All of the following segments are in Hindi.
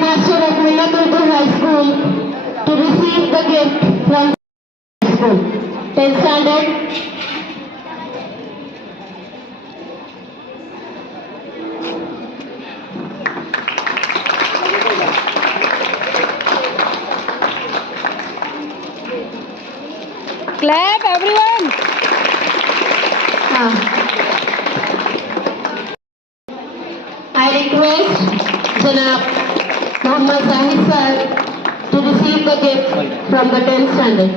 headmaster of Millat Urdu High School to receive the gift from the school. 10th standard. Clap everyone. I request Janab Muhammad Zahid sir to receive the gift from the 10th standard.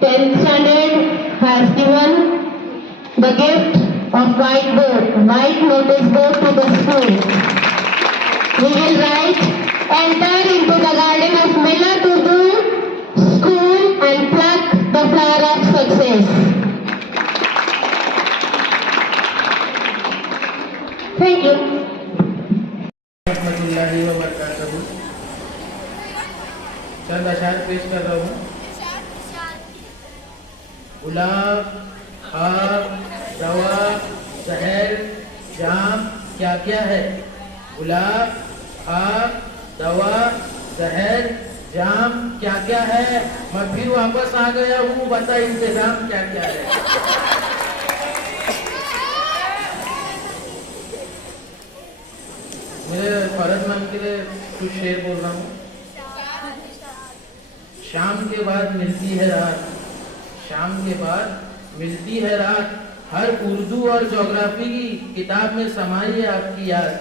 Tenth standard has given the gift of white notice board to the school. We will write, enter into the garden of Millat Urdu School and pluck the flower of success. Thank you. रहमतुल्लाहि व बरकातहू। चंद अशार पेश कर रहा हूँ। गुलाब, आग, दवा, जहर, जाम क्या क्या है? गुलाब, आग, दवा, जहर, जाम क्या क्या है? मैं फिर वापस आ गया हूँ, बता इंतजाम क्या क्या है? मेरे फरज मैम के लिए कुछ शेर बोल रहा हूँ। शाम के बाद मिलती है रात, शाम के बाद मिलती है रात, हर उर्दू और ज्योग्राफी की किताब में समाई है आपकी याद।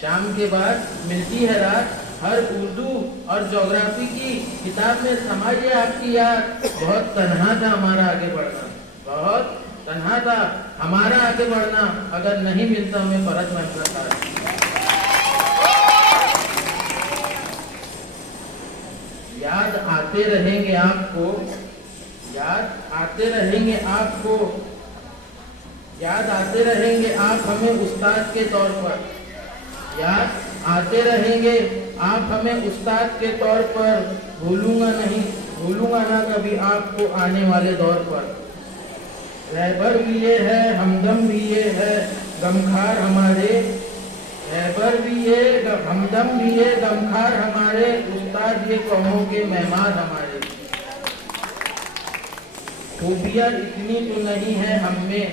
शाम के बाद मिलती है रात, हर उर्दू और ज्योग्राफी की किताब में समाई है आपकी याद। बहुत तन्हा था हमारा आगे बढ़ना, बहुत तन्हा था हमारा आगे बढ़ना, अगर नहीं मिलता हमें फरज मैम का साथ। याद आते रहेंगे आपको, याद आते रहेंगे आपको, याद आते रहेंगे आप हमें उस्ताद के तौर पर, याद आते रहेंगे आप हमें उस्ताद के तौर पर। भूलूंगा नहीं, भूलूंगा ना कभी आपको आने वाले दौर पर। रहबर भी ये है, हमदम भी ये है, गमखार हमारे, रहबर भी ये, हमदम भी ये, गमखार हमारे, उस्ताद ये कौमों के मेहमान हमारे। खूबियाँ इतनी तो नहीं है हम में,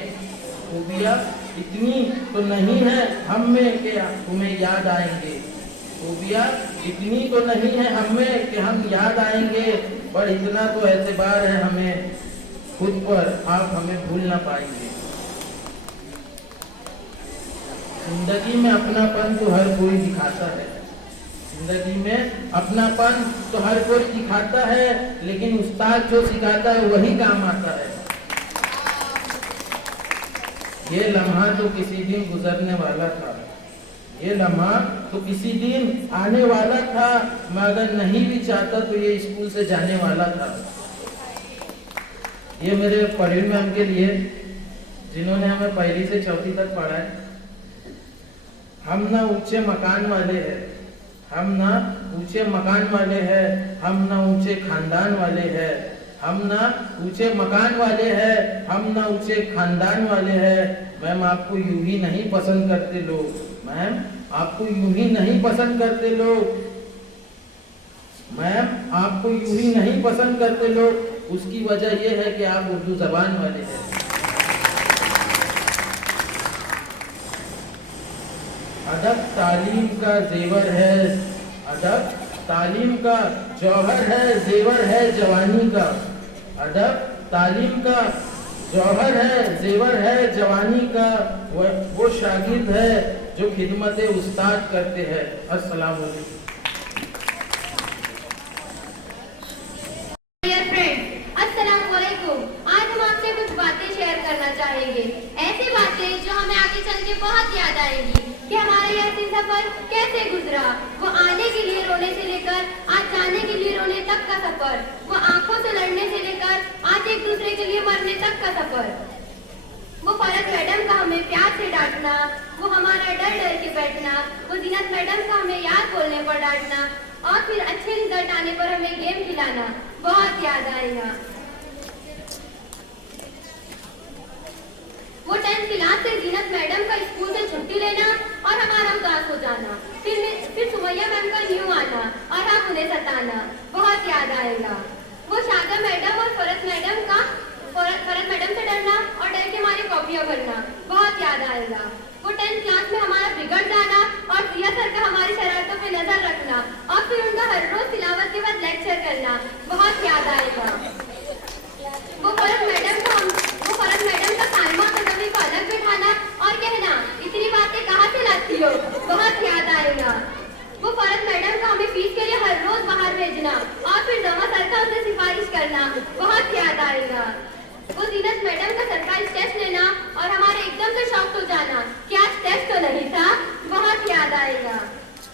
खूबियाँ इतनी तो नहीं है हम में कि तुम्हें याद आएंगे, खूबियाँ इतनी तो नहीं है हम में कि हम याद आएंगे, पर इतना तो एतबार है हमें खुद पर, आप हमें भूल ना पाएंगे। जिंदगी में अपनापन तो हर कोई दिखाता है, जिंदगी में अपनापन तो हर कोई दिखाता है, लेकिन उस्ताद जो सिखाता है वही काम आता है। ये लम्हा तो किसी दिन गुजरने वाला था, ये लम्हा तो किसी दिन आने वाला था, मैं अगर नहीं भी चाहता तो ये स्कूल से जाने वाला था। ये मेरे परवीन मैम के लिए जिन्होंने हमें पहली से चौथी तक पढ़ाया। हम ना ऊंचे मकान वाले हैं, हम ना ऊंचे मकान वाले हैं, हम ना ऊंचे खानदान वाले हैं, हम ना ऊंचे मकान वाले हैं, हम ना ऊंचे खानदान वाले हैं। मैम आपको यूं ही नहीं पसंद करते लोग, मैम आपको यूं ही नहीं पसंद करते लोग, मैम आपको यूं ही नहीं पसंद करते लोग। उसकी वजह यह है कि आप उर्दू जबान वाले हैं। अदब तालीम का जेवर है, अदब तालीम का जौहर है, जेवर है जवानी का। अदब तालीम का जौहर है, जेवर है जवानी का, वो शागिर्द है जो खिदमत उस्ताद करते हैं। अस्सलाम वालेकुम। आज हम आपसे कुछ बातें शेयर करना चाहेंगे, ऐसी बातें जो हमें आगे चल के बहुत याद आएंगी कि हमारा यह सफर कैसे गुजरा। वो आने के लिए रोने से लेकर आज जाने के लिए रोने तक का सफर, वो आंखों से लड़ने से लेकर आज एक दूसरे के लिए मरने तक का सफर, वो फरज मैडम का हमें प्यार से डांटना, वो हमारा डर डर के बैठना, वो जीनत मैडम का हमें याद बोलने पर डांटना, और फिर अच्छे रिजल्ट आने पर हमें गेम खिलाना, बहुत याद आएगा। वो 10th क्लास से जीनत मैडम का स्कूल से छुट्टी लेना और हमारा उदास हो जाना, फिर सुमैया मैम का न्यू आना और हम उन्हें सताना, बहुत याद आएगा। वो शाजा मैडम और फरत मैडम से डरना और डर के मारे कॉपियां भरना, बहुत याद आएगा। वो 10th क्लास में हमारा बिगड़ जाना और सिया सर का हमारी शरारतों पे नजर रखना और फिर उनका हर रोज तिलावत के बाद लेक्चर करना, बहुत याद आएगा। वो फरत मैडम का सालमा कदमी को अलग बिठाना और कहना, इतनी बातें कहाँ से लाती हो, बहुत याद आएगा। वो फरत मैडम का हमें फीस के लिए हर रोज बाहर भेजना और फिर जमा सर का उसे सिफारिश करना, बहुत याद आएगा। वो जीनत मैडम का सरकारी टेस्ट लेना और हमारे एकदम से शॉक हो जाना कि आज टेस्ट तो नहीं था, बहुत याद आएगा।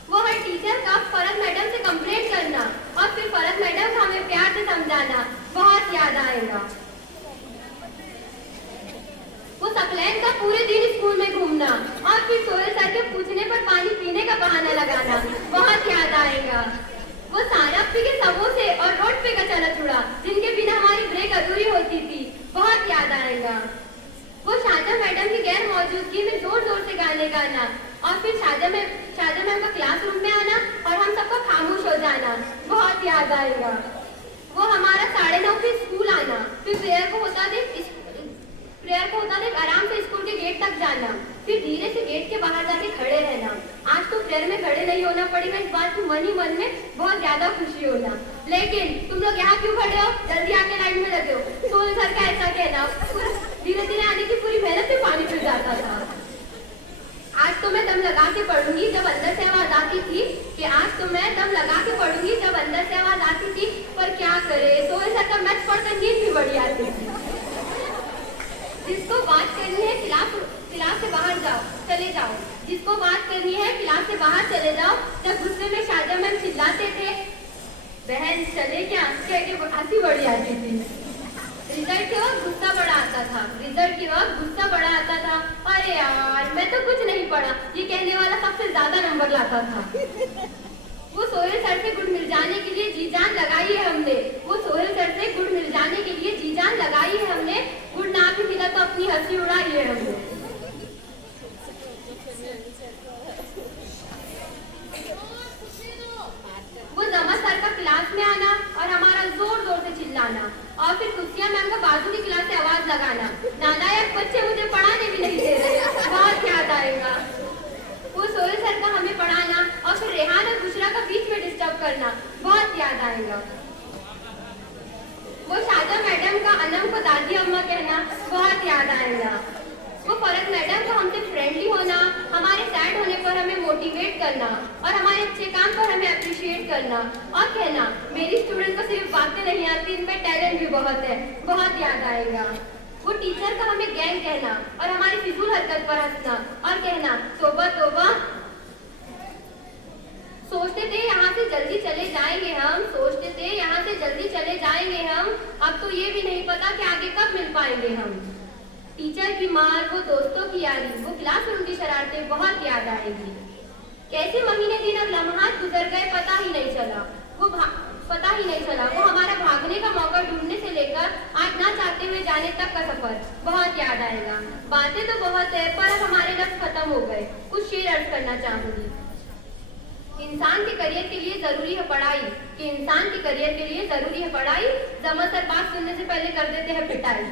वो हर टीचर का फरत मैडम से कंप्लेंट करना और फिर फरत मैडम का हमें प्यार से समझाना, बहुत याद आएगा। वो सकलैन का पूरे दिन स्कूल में घूमना और फिर सोहेल सर के पूछने पर पानी पीने का बहाना लगाना, बहुत याद आएगा। वो सारप्पी के समोसे और रोड पे का चनाचूड़ा जिनके बिना हमारी ब्रेक अधूरी होती थी, बहुत याद आएगा। वो शाजा मैडम की गैर मौजूदगी में जोर जोर से गाने गाना और फिर शाजा मैम का क्लासरूम में आना और हम सबको खामोश हो जाना, बहुत याद आएगा। वो हमारा 9:30 पे स्कूल आना, फिर प्रेयर को होता देख आराम से स्कूल के गेट तक जाना, फिर धीरे से गेट के बाहर जाके खड़े रहना। आज तो प्रेयर में खड़े नहीं होना पड़ेगा, इस बात की मन ही मन में बहुत ज्यादा खुशी होना। लेकिन तुम लोग यहाँ क्यों खड़े हो, जल्दी आके लाइन में लगे हो। सोहेल सर का ऐसा कहना, धीरे धीरे आने की पूरी मेहनत से पानी फिर जाता था। आज तो मैं दम लगा के पढ़ूंगी जब अंदर से आवाज आती थी कि आज तो मैं दम लगा के पढ़ूंगी जब अंदर से आवाज आती थी, पर क्या करे, सोहेल सर का मैथ्स पढ़कर नींद भी बढ़ी आती थी। जिसको बात करनी है क्लास से बाहर चले जाओ, जिसको बात करनी है क्लास से बाहर चले जाओ। जब गुस्से में शाजा मैम चिल्लाते थे, बहन चले क्या, कह के हंसी बढ़ी आती थी। रिजल्ट के वक्त गुस्सा बड़ा आता था, अरे यार मैं तो कुछ नहीं पढ़ा, ये कहने वाला सबसे ज्यादा नंबर लाता था। वो सोहेल सर से गुड मिल जाने के लिए जी जान लगाई है हमने, गुड ना भी मिला तो अपनी हंसी उड़ाई है हमने। वो जमा सर का क्लास में आना और हमारा जोर जोर से चिल्लाना और फिर कुसिया मैम का बाजू की क्लास से आवाज लगाना, नालायक बच्चे मुझे पढ़ाने भी नहीं दे रहे, बहुत याद आएगा। वो सोहेल सर का हमें पढ़ाना और फिर रेहान और बुशरा का बीच में डिस्टर्ब करना, बहुत याद आएगा। वो शाजा मैडम का अनम को दादी अम्मा कहना, बहुत याद आएगा। वो फरत मैडम का हमसे फ्रेंडली होना, हमारे सैड होने पर हमें मोटिवेट करना और हमारे अच्छे काम पर हमें अप्रिशिएट करना और कहना, मेरी स्टूडेंट को सिर्फ बातें नहीं आती, इनमें टैलेंट भी बहुत है, बहुत याद आएगा। वो टीचर का हमें गैंग कहना और हमारी फिजूल हरकत पर हंसना और कहना, तौबा तौबा, सोचते थे यहाँ से जल्दी चले जाएंगे हम, अब तो ये भी नहीं पता कि आगे कब मिल पाएंगे हम। टीचर की मार, वो दोस्तों की यारी, वो क्लासरूम की शरारतें बहुत याद आएगी। कैसे महीने दिन और लम्हात गुजर गए पता ही नहीं चला। वो हमारा भागने का मौका ढूंढने से लेकर आज ना चाहते हुए जाने तक का सफर बहुत याद आएगा। बातें तो बहुत है पर अब हमारे लफ्ज खत्म हो गए। कुछ शेर अर्ज करना चाहूंगी। इंसान के करियर के लिए जरूरी है पढ़ाई, जमा सर बात सुनने से पहले कर देते हैं पिटाई।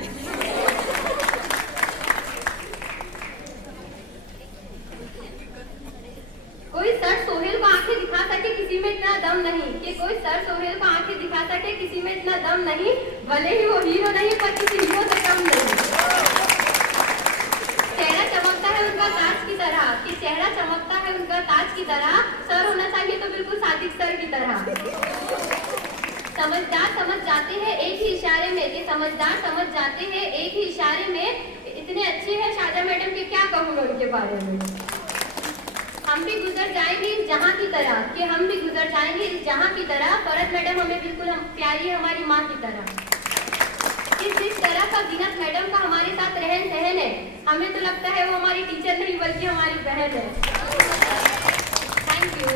कोई सर सोहेल को आंखें दिखा सके किसी में इतना दम नहीं, भले ही वो हीरो नहीं पर किसी हीरो से कम नहीं। चेहरा चमकता है उनका ताज की तरह, सर होना चाहिए तो बिल्कुल सादिक सर की तरह। समझदार समझ जाते हैं एक ही इशारे में, इतने अच्छे हैं शाजा मैडम के, क्या कहूँ मैं उनके बारे में। हम भी गुजर जाएंगे इस जहां की तरह, फरत मैडम हमें बिल्कुल प्यारी है, हमारी माँ की तरह। जिस तरह का जीनत मैडम का हमारे साथ रहन सहन है, हमें तो लगता है वो हमारी टीचर नहीं बल्कि हमारी बहन है। Thank you.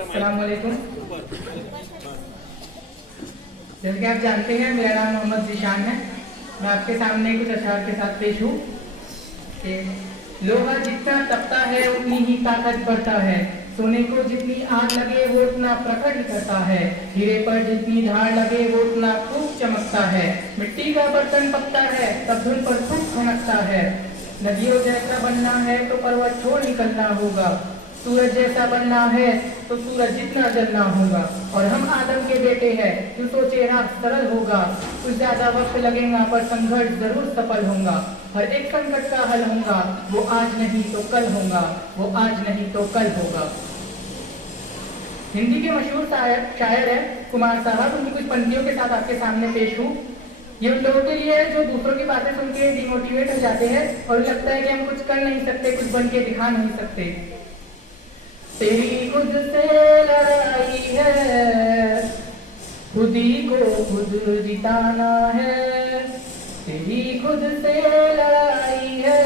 अस्सलाम वालेकुम। जैसे कि आप जानते हैं मेरा नाम मोहम्मद जीशान है। मैं आपके सामने कुछ अशआर के साथ पेश हूँ कि लोहा जितना तपता है उतनी ही ताकत बढ़ता है, सोने को जितनी आग लगे वो उतना प्रकट निकलता है, हीरे पर जितनी धार लगे वो उतना खूब चमकता है, मिट्टी का बर्तन पकता है तब धुन पर खूब खनकता है, नदियों जैसा बनना है तो पर्वत छोड़ निकलना होगा, सूरज जैसा बनना है तो सूरज जितना जलना होगा, और हम आदम के बेटे हैं तू सोचे राह सरल होगा, कुछ ज्यादा वक्त लगेगा पर संघर्ष जरूर सफल होगा, हर एक संकट का हल होगा, वो आज नहीं तो कल होगा, वो आज नहीं तो कल होगा। हिंदी के मशहूर शायर है कुमार साहब, उनकी कुछ पंक्तियों के साथ आपके सामने पेश हूँ। ये उन लोगों के लिए है जो दूसरों की बातें सुन के डिमोटिवेट हो जाते हैं और लगता है कि हम कुछ कर नहीं सकते, कुछ बन के दिखा नहीं सकते। तेरी खुद से लड़ाई है, खुद ही को खुद जिताना है, तेरी खुद से लड़ाई है,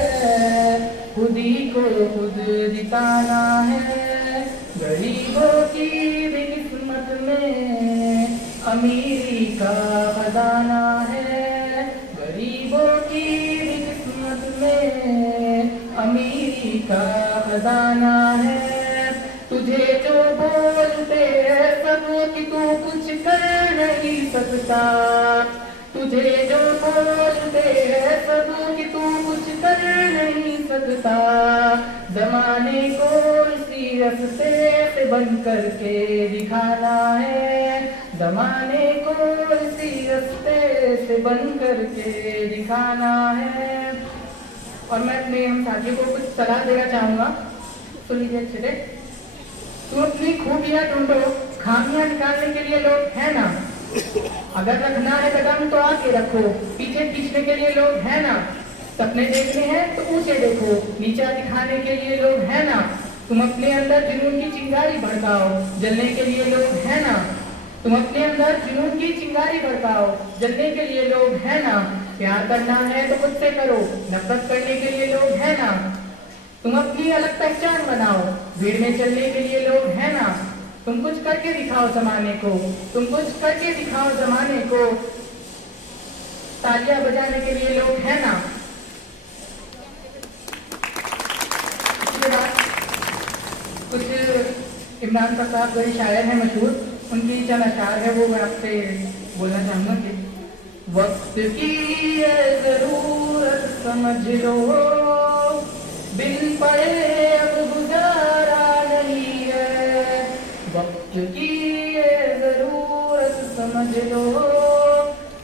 खुद ही को खुद जिताना है, गरीबों की भी किस्मत में अमीरी का खजाना है, गरीबों की भी किस्मत में अमीरी का खजाना है, तुझे जो बोलते हैं सब कि तू कुछ कर नहीं सकता, तुझे जो बोलते हैं सब कि तू कुछ कर नहीं सकता, जमाने को इसी रास्ते से बन करके दिखाना है, जमाने को इसी रास्ते से बन करके दिखाना है। और मैं अपने हम साथियों को कुछ सलाह देना चाहूँगा, सुन लीजिए अच्छे से। तुम अपनी खूबियाँ ढूंढो, खामियां निकालने के लिए लोग हैं ना, अगर रखना है कदम तो आके रखो, पीछे खींचने के लिए लोग हैं ना, सपने देखने हैं तो ऊंचे देखो, नीचा दिखाने के लिए लोग हैं ना, तुम अपने अंदर जुनून की चिंगारी भड़काओ, जलने के लिए लोग हैं ना, तुम अपने अंदर जुनून की चिंगारी भड़काओ, जलने के लिए लोग हैं ना, प्यार करना है तो खुद से करो, नफरत करने के लिए लोग हैं ना, तुम अपनी अलग पहचान बनाओ, भीड़ में चलने के लिए लोग हैं ना, तुम कुछ करके दिखाओ जमाने को, तुम कुछ करके दिखाओ जमाने को, तालियां बजाने के लिए लोग हैं ना। इसके बाद कुछ इमरान साहब बड़े शायर हैं मशहूर, उनकी चंद अशार है वो मैं आपसे बोलना चाहूँगा कि वक्त की ये जरूरत समझ लो, बिन पढ़े अब गुजारा नहीं है, वक्त की ये जरूरत समझ लो,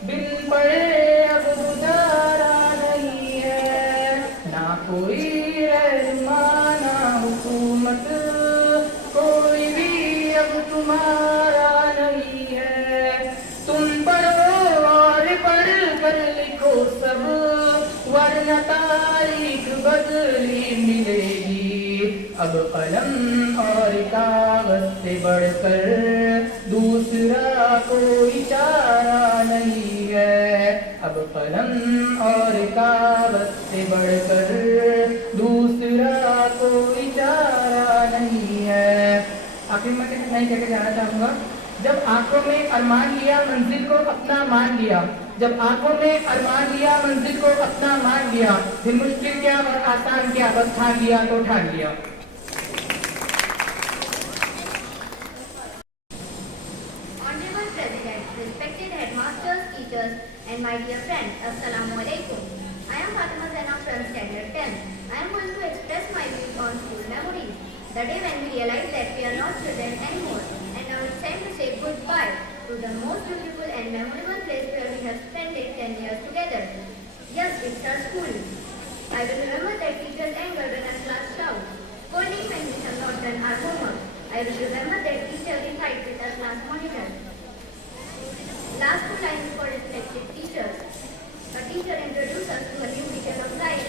बिन पढ़े अब गुजारा नहीं है, ना कोई रहनुमा ना हुकूमत, कोई भी अब तुम्हारा नहीं है, तुम पढ़ो और पढ़ कर लिखो सब, वरना तारीख बदली मिलेगी, अब कलम और कागज से बढ़कर दूसरा कोई चारा नहीं है, अब कलम और कागज से बढ़कर दूसरा कोई चारा नहीं है। आखिर मैं कितना ही कहकर जाना चाहूँगा, जब आंखों में अरमान लिया मंजिल को अपना मान लिया, जब आंखों में अरमान लिया मंजिल को अपना मान लिया, फिर मुश्किल क्या और आसान क्या बस ठान लिया तो ठान लिया। Honorable President, respected headmasters, teachers, and my dear friends, Assalamu alaikum. I am Fatima Zainab from Standard 10. I am going to express my views on school memories. The day when we realized that we are not children anymore, and now it's time to say goodbye to the most beautiful and memorable place where we have spent 10 years together. Yes, it's our school. I will remember that teacher's anger when our class shouts, scolding when we have not done our homework. I will remember that teacher we fight with our class monitor. Last two lines for respected teachers. A teacher introduced us to a new vision of life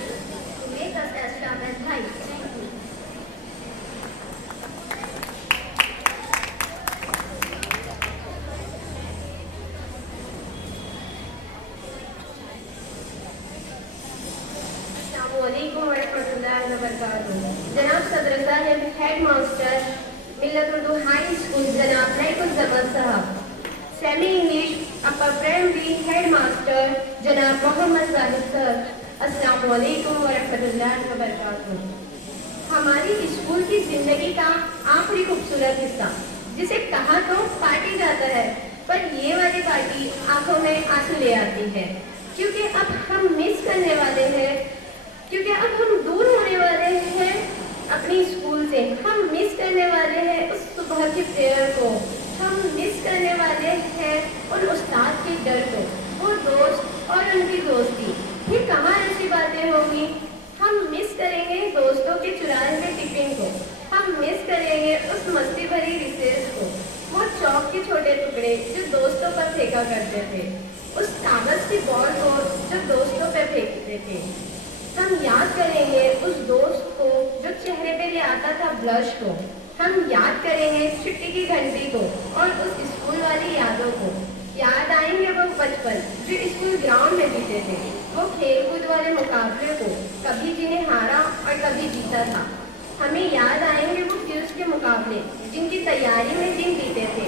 to make us as sharp as knives. Thank you. जनाब सदर साहब, हेड मास्टर मिल्लत उर्दू हाई स्कूल जनाब नईकुल जमान साहब, semi English upper primary headmaster जनाब मोहम्मद जाहिद सर, अस्सलाम वालेकुम व रहमतुल्लाहि व बरकातुहू। हमारी स्कूल की जिंदगी का आखिरी खूबसूरत हिस्सा, जिसे कहा तो पार्टी जाता है, पर ये वाली पार्टी आंखों में आंसू ले आती है, क्योंकि अब हम मिस करने वाले हैं, क्योंकि अब हम दूर होने वाले हैं अपनी स्कूल से। हम मिस करने वाले हैं उस सुबह की प्रेयर को, हम मिस करने वाले हैं उन उस्ताद के डर को, वो दोस्त और उनकी दोस्ती। फिर कहाँ ऐसी बातें होंगी। हम मिस करेंगे दोस्तों के चुराए हुए टिफिन को, हम मिस करेंगे उस मस्ती भरी रिसेस को, वो चौक के छोटे टुकड़े जो दोस्तों पर फेंका करते थे, उस कागज की बॉल को जो दोस्तों पर फेंकते थे। हम याद करेंगे उस दोस्त को जो चेहरे पे ले आता था ब्लश को, हम याद करेंगे छुट्टी की घंटी को और उस स्कूल वाली यादों को। याद आएंगे वो बचपन जो स्कूल ग्राउंड में बीते थे, वो खेलकूद वाले मुकाबले को, कभी जिन्हें हारा और कभी जीता था। हमें याद आएंगे वो क्विज के मुकाबले जिनकी तैयारी में दिन बीते थे।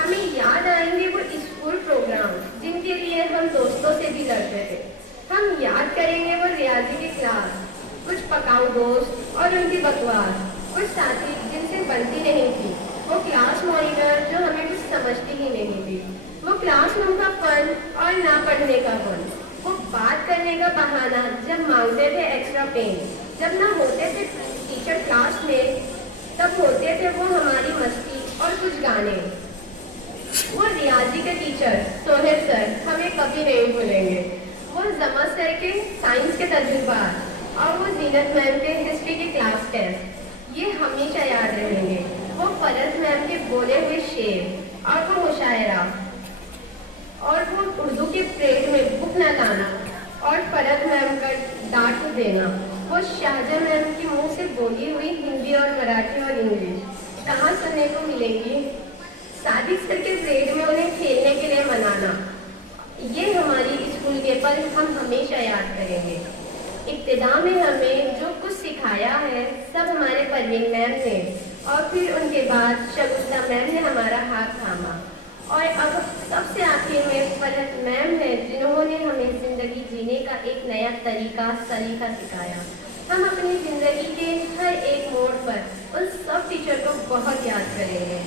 हमें याद आएंगे वो स्कूल प्रोग्राम जिनके लिए हम दोस्तों से भी लड़ते थे। हम याद करेंगे वो रियाजी की क्लास, कुछ पकाऊ दोस्त और उनकी बकवास, कुछ साथी जिनसे बनती नहीं थी, वो क्लास मॉनिटर जो हमें कुछ समझती ही नहीं थी, वो क्लासरूम का फन और ना पढ़ने का फन, वो बात करने का बहाना जब मांगते थे एक्स्ट्रा पेन, जब ना होते थे टीचर क्लास में तब होते थे वो हमारी मस्ती और कुछ गाने। वो रियाजी के टीचर सोहेल सर हमें कभी नहीं भूलेंगे, वो जमा सर के साइंस के तजुर्बात और वो जीनत मैम के हिस्ट्री के क्लास टेस्ट, ये हमेशा याद रहेंगे। वो फरज मैम के बोले हुए शेर और वो मुशायरा और वो उर्दू के परेड में बुक न लाना और फरज मैम का डांट देना, वो शाहजहां मैम के मुंह से बोली हुई हिंदी और मराठी और इंग्लिश कहाँ सुनने को मिलेंगी। सादिक सर के परेड में उन्हें खेलने के लिए मनाना, ये हमारी स्कूल के पल हम हमेशा याद करेंगे। इब्तिदा में हमें जो कुछ सिखाया है सब हमारे परवीन मैम ने, और फिर उनके बाद शगुफ्ता मैम ने हमारा हाथ थामा, और अब सबसे आखिर में फरहत मैम है जिन्होंने हमें जिंदगी जीने का एक नया सलीका सिखाया। हम अपनी जिंदगी के हर एक मोड़ पर उन सब टीचर को बहुत याद करेंगे।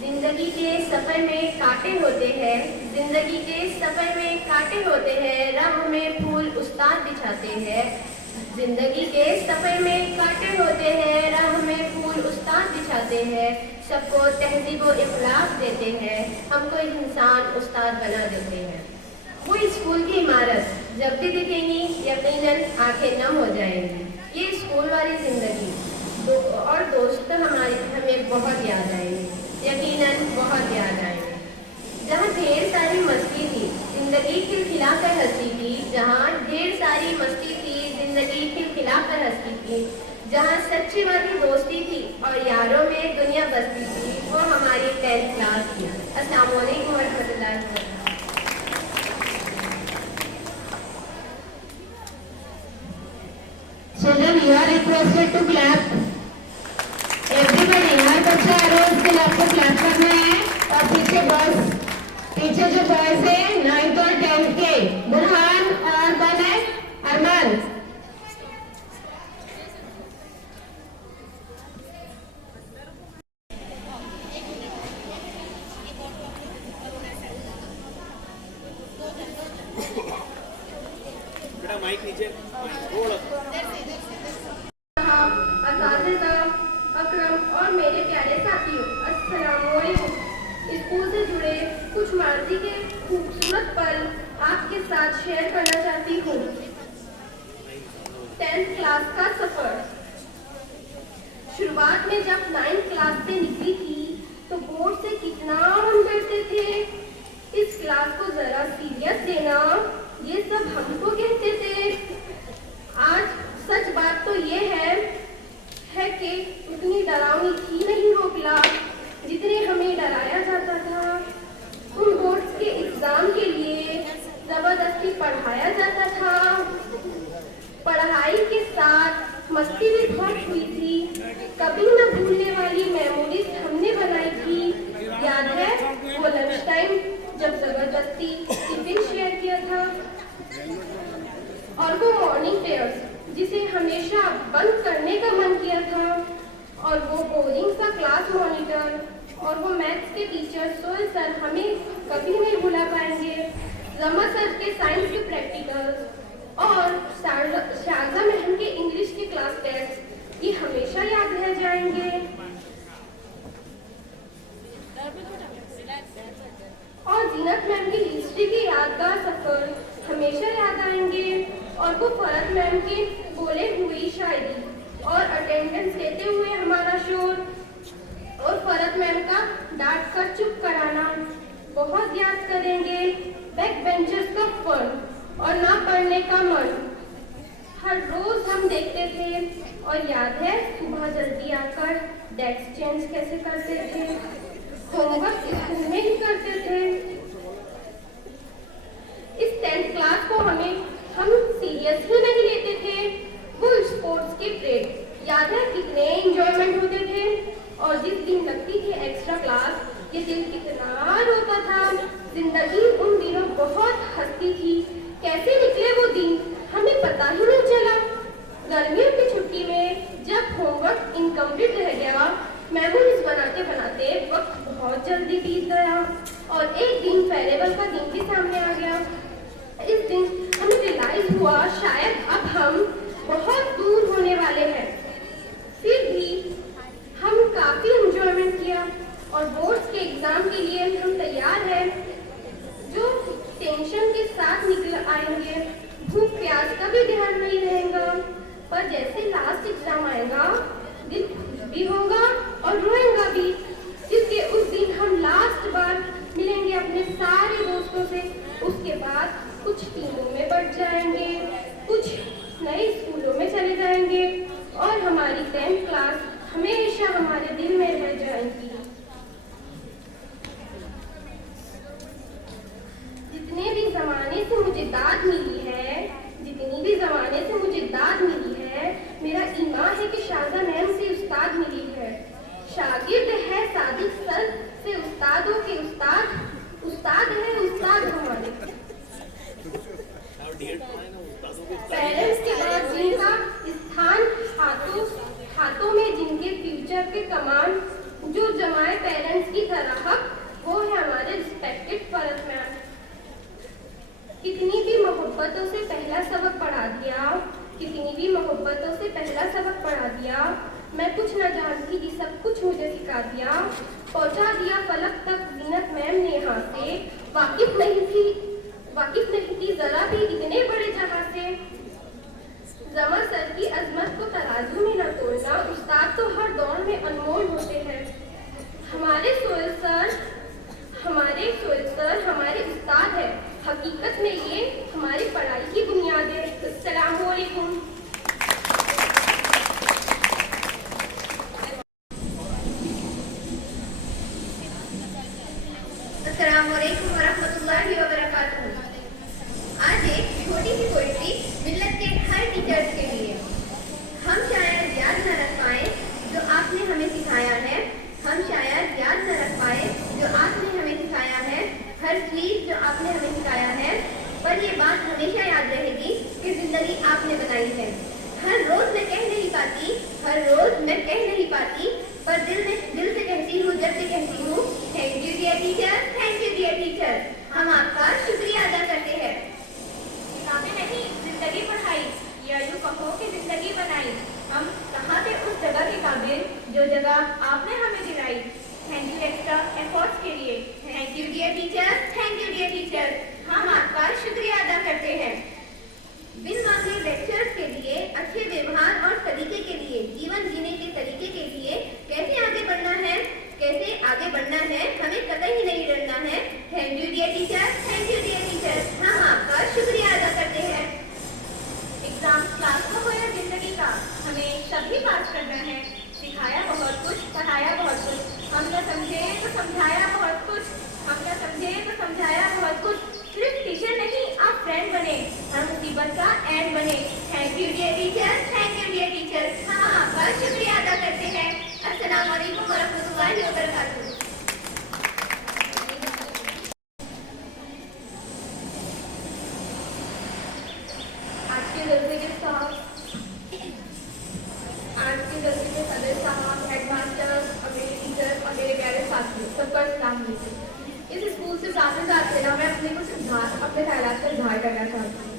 जिंदगी के सफर में कांटे होते हैं, जिंदगी के सफर में कांटे होते हैं, राह में फूल उस्ताद बिछाते हैं। जिंदगी के सफर में कांटे होते हैं, राह में फूल उस्ताद बिछाते हैं। सबको तहजीब व इखलाक देते हैं, हमको इंसान उस्ताद बना देते हैं। वो स्कूल की इमारत जब भी दिखेंगी यकीनन आंखें नम हो जाएंगी। ये स्कूल वाली जिंदगी और दोस्त हमें बहुत याद आएंगे, यकीनन बहुत याद आएंगे। जहाँ ढेर सारी मस्ती थी जिंदगी खिलखिला कर हंसी थी, जहाँ ढेर सारी मस्ती थी जिंदगी खिलखिला कर हंसी थी, जहाँ सच्ची वाली दोस्ती थी और यारों में दुनिया बसती थी, वो हमारी 10th क्लास थी। अस्सलाम वालेकुम रहमतुल्लाहि व बरकातुहू। Children, you are requested to clap. Everybody, हर बच्चा आ रहा है उसके लिए आपको क्लैप करना है। और पीछे जो बॉयज है 9th और 10th के बुरहान और कौन है अरमान, बेटा माइक नीचे अकरम और मेरे प्यारे साथियों, अस्सलाम वालेकुम। स्कूल से जुड़े कुछ माजी के खूबसूरत पल आपके साथ शेयर करना चाहती हूँ। 10th क्लास का सफर। शुरुआत में जब 9th क्लास से निकली थी तो बोर्ड से कितना हम डरते थे। इस क्लास को जरा सीरियस लेना, ये सब हमको कहते थे। आज सच बात तो ये है कि उतनी डरावनी थी नहीं वो क्लास जितने हमें डराया जाता था। उन बोर्ड्स के एग्जाम के लिए जबरदस्ती पढ़ाया जाता था। पढ़ाई के साथ मस्ती भी बहुत हुई थी। कभी न भूलने वाली मेमोरीज हमने बनाई थी। याद है वो लंच टाइम जब जबरदस्ती टिफिन शेयर किया था, और वो मॉर्निंग प्रेयर्स जिसे हमेशा बंद करने का मन किया था, और वो बोरिंग सा क्लास मॉनिटर, और वो मैथ्स के टीचर सोहेल सर हमें कभी नहीं भुला पाएंगे। रमा सर के साइंस के प्रैक्टिकल्स और शारदा मैम के इंग्लिश के क्लास टेस्ट ये हमेशा याद रह जाएंगे। और जीनत मैम की हिस्ट्री के यादगार सफर हमेशा याद आएंगे, और वो फरहत मैम के बोले हुई शायरी और अटेंडेंस लेते हुए हमारा शोर, और फरहत मैम का डांट कर चुप कराना बहुत याद करेंगे। बैक बेंचर्स का फन और ना पढ़ने का मन हर रोज हम देखते थे, और याद है सुबह जल्दी आकर डेस्क चेंज कैसे करते थे, होमवर्क स्कूल में ही करते थे। इस 10th क्लास को हम सीरियस ही नहीं लेते थे। वो स्पोर्ट्स के पीरियड याद है कितने एंजॉयमेंट होते थे, और जिस दिन लगती थी एक्स्ट्रा क्लास ये दिल कितना रोता था। जिंदगी उन दिनों बहुत हंसती थी, कैसे निकले वो दिन हमें पता ही नहीं चला। गर्मियों की छुट्टी में जब होमवर्क इनकम्प्लीट रह गया, मेमोरीज बनाते बनाते वक्त बहुत जल्दी बीत गया, और एक दिन फेयरवेल का दिन भी सामने आ गया। इस दिन हमें रियलाइज हुआ शायद अब हम बहुत दूर होने वाले हैं। फिर भी हम काफी एंजॉयमेंट किया, और बोर्ड्स के एग्जाम के लिए हम तैयार हैं, जो टेंशन के साथ निकल आएंगे। भूख प्यास का भी ध्यान नहीं रहेगा, पर जैसे लास्ट एग्जाम आएगा दिल खुश भी होगा और रोएगा भी, क्योंकि उस दिन हम लास्ट बार मिलेंगे अपने सारे दोस्तों से। उसके बाद कुछ टीमों में बढ़ जाएंगे, कुछ नए स्कूलों में चले जाएंगे, और हमारी 10th क्लास हमेशा हमारे दिल में रह जाएगी। जितने भी जमाने से मुझे दाद मिली है, जितनी भी जमाने से मुझे दाद मिली है, मेरा ईमान है कि शारदा मैम से उस्ताद मिली है। शागिर्द है सादिक सर से उस्तादों के उस्ताद, उस्ताद है उस्ताद हमारे। पेरेंट्स के बाद जिनका स्थान हाथों में जिनके फ्यूचर के कमान जो जमाए पेरेंट्स की तरह, वो है हमारे रिस्पेक्टेड फरहत मैम। कितनी भी मोहब्बतों से पहला सबक पढ़ा दिया, कितनी भी मोहब्बतों से पहला सबक पढ़ा दिया। मैं कुछ न जानती थी, सब कुछ मुझे सिखा दिया, पहुंचा दिया फलक तक जीनत मैम ने यहाँ से। वाकिफ नहीं थी जरा भी इतने बड़े जहां से। रमा सर की अजमत को तराजू में न तोड़ना, उस्ताद तो हर दौर में अनमोल होते हैं। हमारे सोहेल सर हमारे उस्ताद है, हकीकत में ये हमारी पढ़ाई की बुनियाद है। अस्सलाम वालेकुम। अस्सलाम वालेकुम वरहमतुल्लाहि वबरकातुहू। आज एक छोटी सी पोएट्री मिल्लत के हर टीचर्स के लिए। हम शायद याद न रख पाए जो आपने हमें सिखाया है, हम शायद याद न रख पाए जो आपने हमें सिखाया है, हर चीज जो आपने हमें सिखाया है, पर ये बात हमेशा याद रहेगी कि जिंदगी आपने बनाई है। हर रोज मैं कह नहीं पाती, पर दिल से कहती हूँ, जब से कहती हूँ, thank you dear teacher, thank you dear teacher. हम आपका शुक्रिया अदा करते हैं। किताबें नहीं जिंदगी पढ़ाई, या यूँ कहो कि जिंदगी बनाई। हम कहाँ थे उस जगह के काबिल जो जगह आपने हमें दिलाई। थैंक यू एक्स्ट्रा एफर्ट्स के लिए, thank you dear teacher, thank you dear teacher. हम आपका शुक्रिया अदा करते हैं। बिन मांगे लेक्चर्स के लिए, अच्छे व्यवहार और तरीके के लिए, जीवन जीने के तरीके के लिए, कैसे आगे बढ़ना है, हमें कतई नहीं डरना है। Thank you dear teacher, thank you dear teacher. हम आपका शुक्रिया अदा करते हैं। एग्जाम क्लास का हो या जिंदगी का, हमें सभी पास करना है। सिखाया बहुत कुछ, पढ़ाया बहुत कुछ, हम न समझे तो समझाया बहुत कुछ, सिर्फ टीचर नहीं आप फ्रेंड बने, हर मुसीबत का एंड बने। Thank you dear teacher, thank you dear teacher. हम आपका शुक्रिया अदा करते हैं। अस्सलाम वालेकुम वरहमतुल्लाहि वबरकातुहू। क्लासेस आते ना, मैं अपने ख्यालात का इजहार करना चाहती हूँ।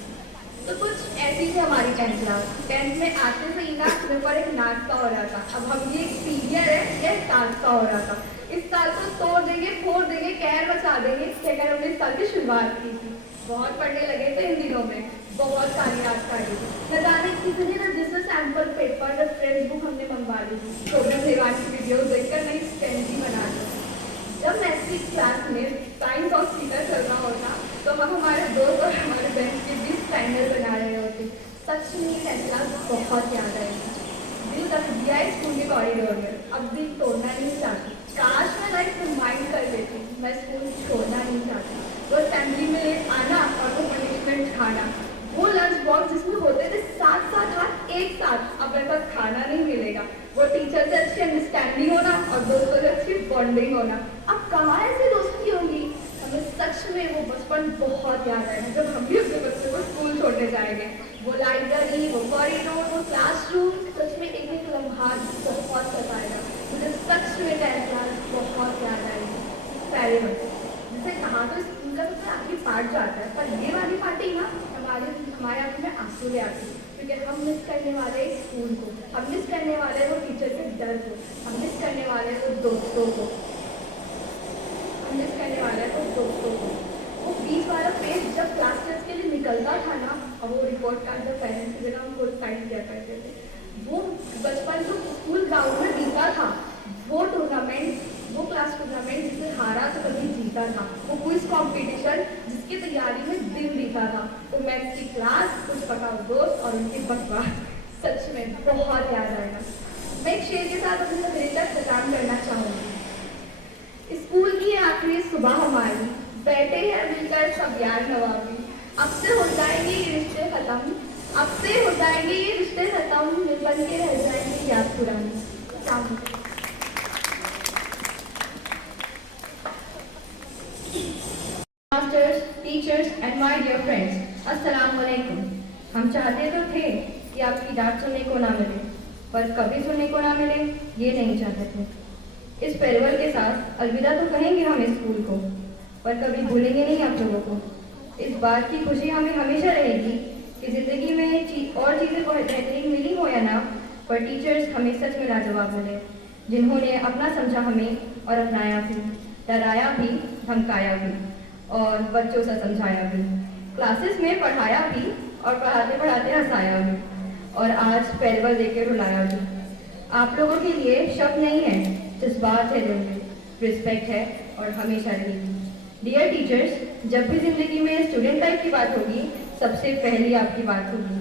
तो कुछ ऐसी थी हमारी 10th क्लास। 10th में आते से ही ना मेरे पर एक नाश्ता हो रहा था। अब हम ये सीनियर है, ये नाश्ता हो रहा था। इस साल को तोड़ देंगे, फोड़ देंगे, कहर मचा देंगे, कहकर हमने इस साल की शुरुआत की थी। बहुत पढ़ने लगे थे इन दिनों में, बहुत सारी याद काटी थी। न जाने किसी ने जिसमें सैंपल पेपर, रेफरेंस बुक हमने मंगवा ली थी। प्रोग्राम निर्वाण की वीडियो देखकर नई स्ट्रेटजी बना ली। जब मैथ्स क्लास में साइंस ऑफ थीटा चल रहा होता तो हम हमारे दोस्त और हमारे बेंच के बीच फाइनल बना रहे होते। सच में ये क्लास बहुत याद आएगी। दिल रख दिया है स्कूल के कॉरिडोर में, अब दिल तोड़ना नहीं चाहती। काश मैं लाइफ रिमाइंड कर देती, मैं स्कूल छोड़ना नहीं चाहती। वो असेंबली में ले आना और वो पनिशमेंट खाना, वो लंच बॉक्स जिसमें होते थे 7-7 हाथ एक साथ, अब मेरे पास खाना नहीं मिलेगा। वो टीचर से अच्छी अंडरस्टैंडिंग होना और दोस्तों से अच्छी बॉन्डिंग होना। अब कहाँ ऐसी दोस्ती होगी? हमें सच में वो बचपन बहुत याद आएगा जब हम भी अपने बच्चों को स्कूल छोड़ने जाएंगे। वो लाइब्रेरी, वो कॉरिडोर, वो क्लासरूम, सच में एक एक लम्हा बहुत सताएगा। मुझे सच में 10th क्लास बहुत याद आएगी। फेयरवेल, जिसे कहा तो स्कूल का सबसे आखिरी पार्ट जाता है, पर ये वाली पार्टी ना हमारे आंखों में आंसू ले आती है, क्योंकि हम मिस करने वाले स्कूल को, हम मिस करने वाले वो टीचर के डर को, हम मिस करने वाले वो दोस्तों को, हम मिस करने वाले वो दोस्तों को। वो 20 वाला पेज जब क्लास टेस्ट के लिए निकलता था ना, और वो रिपोर्ट कार्ड जब पेरेंट्स के बिना हमको साइन किया करते थे, वो बचपन जो स्कूल ग्राउंड में बीता था, वो टूर्नामेंट, वो क्लास टूर्नामेंट जिसे हारा तो कभी जीता था, वो क्विज कंपटीशन जिसकी तैयारी में दिन बीता था, वो मैथ्स की क्लास, कुछ पकाओ दोस्त और उनकी बकवास, सच में बहुत याद आएगा। मैं एक शेर के साथ अपनी सभ्यता का खत्म करना चाहूँगी। स्कूल की आखिरी सुबह हमारी, बैठे हैं मिलकर सब यार नवाबी, अब से हो जाएंगे ये रिश्ते खत्म, अब से हो जाएंगे ये रिश्ते खत्म, मिल बन के रह जाएंगे याद पुरानी। Masters, teachers and my dear friends, अस्सलाम वालेकुम। हम चाहते तो थे कि आपकी डांट सुनने को ना मिले, पर कभी सुनने को ना मिले ये नहीं चाहते थे। इस फेयरवेल के साथ अलविदा तो कहेंगे हम इस स्कूल को, पर कभी भूलेंगे नहीं आप लोगों को। इस बात की खुशी हमें हमेशा रहेगी कि ज़िंदगी में और चीज़ें बेहतरीन मिली हो या ना, पर टीचर्स हमें सच में लाजवाब मिले, जिन्होंने अपना समझा हमें और अपनाया भी, डराया भी, धमकाया भी और बच्चों से समझाया भी, क्लासेस में पढ़ाया भी और पढ़ाते पढ़ाते हंसाया भी, और आज फेयरवेल देकर रुलाया भी। आप लोगों के लिए शब्द नहीं है, जज्बात है दिल में, रिस्पेक्ट है और हमेशा रहेगी। डियर टीचर्स, जब भी जिंदगी में स्टूडेंट लाइफ की बात होगी, सबसे पहली आपकी बात होगी।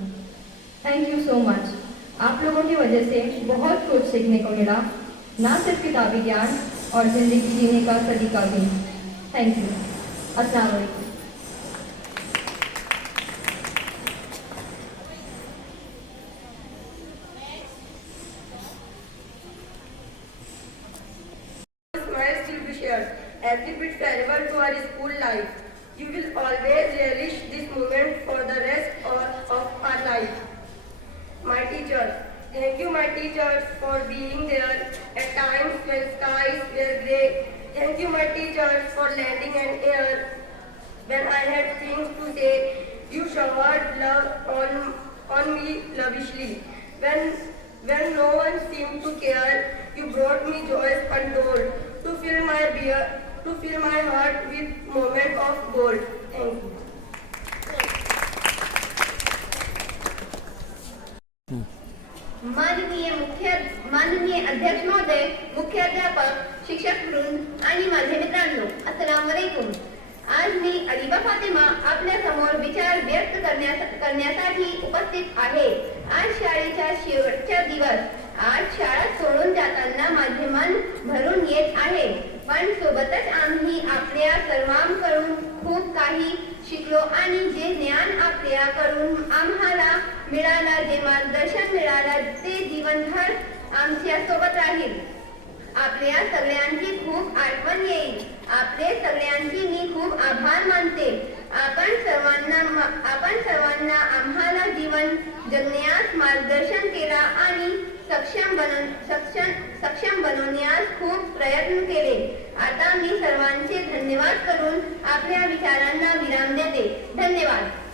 Thank you so much. आप लोगों की वजह से बहुत कुछ सीखने को मिला, ना सिर्फ किताबी ज्ञान और ज़िंदगी जीने का तरीका भी। Thank you. अस्सलाम वालेकुम। Smiles will be shared as we bid farewell to our school life. You will always relish this moment for the rest of our life. My teachers, thank you my teachers for being there at times when skies were grey. Thank you my teachers for lending an ear when I had things to say. You showered love on me lavishly. When no one seemed to care, you brought me joys untold to fill my heart with moments of gold. Thank you. माननीय अध्यक्ष महोदय, मुख्याध्यापक, शिक्षक वृंद आणि माझे मित्रांनो, अस्सलाम वालेकुम। आज मी अलिबा फातिमा आपल्या समोर विचार व्यक्त करण्यासाठी उपस्थित आहे। आज शाळेचा शेवटचा दिवस, आज शाळा सोडून जाताना माझे मन भरून येत आहे, पण सोबतच आम्ही आपल्या सर्वांकडून खूप काही शिकलो आणि जे ज्ञान आपल्याकडून आम्हाला मिळालं, जे मार्गदर्शन मिळालं, ते जीवनभर आमच्या सोबत राहील। आपल्या सगळ्यांची खूप आठवण येईल। आपले सगळ्यांची मी खूप आभार मानते। आपण सर्वांना आम्हाला जीवन जगण्यास मार्गदर्शन केला आणि सक्षम बनवण्यास खूप प्रयत्न केले। आता मी सर्वांचे धन्यवाद करून आपल्या विचारांना विराम देते. धन्यवाद.